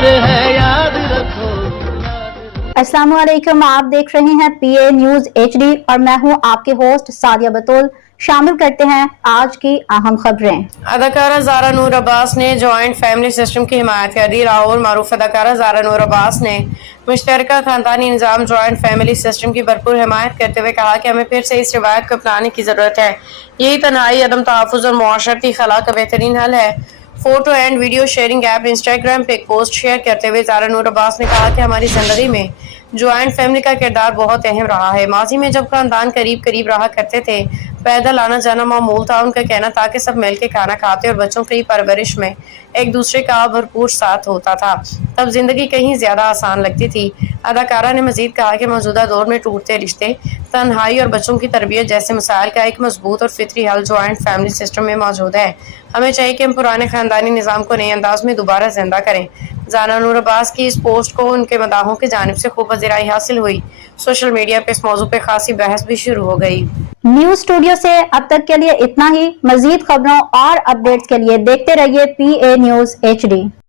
प्यार है, याद रखो। अस्सलाम वालेकुम, आप देख रहे हैं PA न्यूज HD और मैं हूं आपके होस्ट सादिया बतूल। शामिल करते हैं आज की अहम खबरें। अदाकारा ज़ारा नूर अब्बास ने जॉइंट फैमिली सिस्टम की हिमायत कर दी। लाहौर मारूफ अदाकारा ज़ारा नूर अब्बास ने मुश्तरका खानदानी निज़ाम जॉइंट फैमिली सिस्टम की भरपूर हिमायत करते हुए कहा कि हमें फिर से इस रिवायत को अपनाने की ज़रूरत है। यही तन्हाई, अदम तहफ़्फ़ुज़ और मुआशरती खला का बेहतरीन हल है। Photo and video sharing app Instagram पे एक पोस्ट शेयर करते हुए ज़ारा नूर अब्बास ने कहा कि हमारी ज़िंदगी में जॉइंट फैमिली का किरदार बहुत अहम रहा है। माजी में जब खानदान करीब करीब रहा करते थे, पैदल आना जाना मामूल था। उनका कहना था कि सब मिल के खाना खाते और बच्चों की परवरिश में एक दूसरे का भरपूर साथ होता था, तब जिंदगी कहीं ज्यादा आसान लगती थी। अदाकारा ने मजीद कहा कि मौजूदा दौर में टूटते रिश्ते, तन्हाई और बच्चों की तरबियत जैसे मसाइल का एक मजबूत और फितरी हल जॉइंट फैमिली सिस्टम में मौजूद है। हमें चाहिए कि हम पुराने खानदानी निज़ाम को नए अंदाज में दोबारा जिंदा करें। ज़ारा नूर अब्बास की इस पोस्ट को उनके मदाहों की जानिब से खूब पज़ीराई हासिल हुई। सोशल मीडिया पे इस मौजू पे खासी बहस भी शुरू हो गई। न्यूज स्टूडियो से अब तक के लिए इतना ही। मजीद खबरों और अपडेट्स के लिए देखते रहिए PA न्यूज HD।